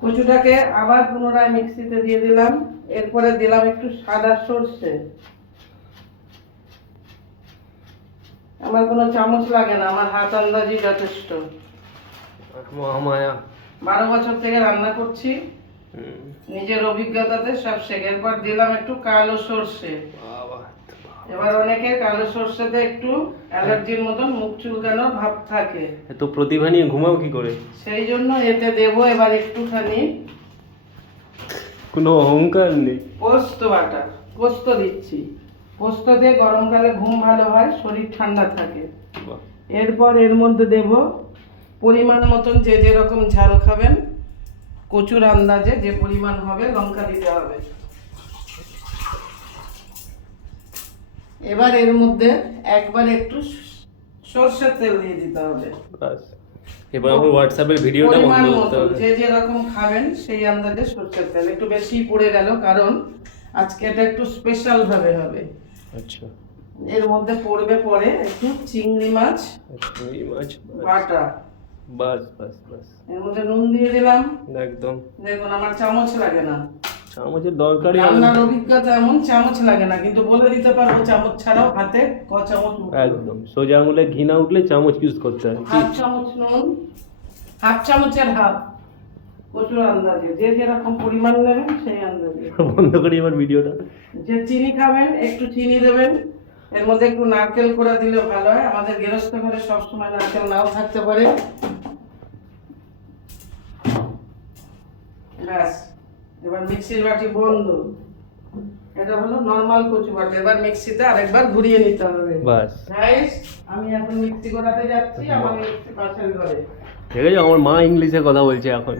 কচুটাকে আবার পুনরায় মিক্সিতে দিয়ে দিলাম। এরপরে দিলাম একটু সাদা সর্ষে। আমার কোনো চামচ লাগে না, আমার হাত আন্দাজি যথেষ্ট। মহামায়া। 12 বছর থেকে রান্না করছি, নিজের অভিজ্ঞতাতে সব শেখে। এরপর দিলাম একটু কালো সর্ষে। এবার অনেকের কালো সর্ষেতে একটু অ্যালার্জির মতন মুখ চুলকানোর ভাব থাকে, তো প্রতিভা নিয়ে ঘুমাও কি করে? সেই জন্য এতে দেবো এবার একটুখানি কোনো অহংকার নেই। পোস্ত বাটা। পোস্ত দিচ্ছি। পোস্ত দিয়ে গরমকালে ঘুম ভালো হয়, শরীর ঠান্ডা থাকে। বাহ। এরপর এর মধ্যে দেব পরিমাণ মতন, যে যেরকম ঝাল খাবেন, কচুর আন্দাজে যে পরিমাণ হবে লঙ্কা দিতে হবে। এবার এর মধ্যে একবার একটু সরষের তেল দিয়ে দিতে হবে। বাস, এবার আমার হোয়াটসঅ্যাপের ভিডিওটা পরিমাণ বন্ধ করতে মতন, হবে। যে যেরকম খাবেন সেই আন্দাজে সরষের তেল। একটু বেশি পড়ে গেল কারণ আজকে এটা একটু স্পেশাল ভাবে হবে। আচ্ছা, এর মধ্যে পড়বে পরে একটু চিংড়ি মাছ এই মাছ বাটা। বাস বাস বাস, এর মধ্যে নুন দিয়ে দিলাম। একদম। দেখুন আমার চামচ লাগে না, চামচের দরকারই হয় না। রান্নার অভিজ্ঞতা এমন, চামচ লাগে না, কিন্তু বলে দিতে পারবো চামচ ছাড়াও হাতে ক চামচ নুন। একদম সোজা আঙুলে ঘি না উঠলে চামচ ইউজ করতে হয়। হাফ চামচ নুন, হাফ চামচের হাফ, কচুর আন্দাজে যে যেরকম পরিমাণ নেবেন সেই আন্দাজে। বন্ধ করি এবার ভিডিওটা। যে চিনি খাবেন একটু চিনি দেবেন। এর মধ্যে একটু নারকেল করে দিলে ভালো হয়, আমাদের গৃহস্থ ঘরে সবসময় নারকেল নাও থাকতে পারে। ব্যাস, এবার মিক্সির বাটি বন্ধ। এটা হলো নরমাল কচু বাটি। এবার মিক্সিতে আরেকবার ঘুরিয়ে নিতে হবে। বাস, গাইস, আমি এখন মিক্সি করাতে যাচ্ছি আমার মিক্সি পাশের ঘরে। ঠিক আছে। আমার মা ইংলিশে কথা বলছে এখন।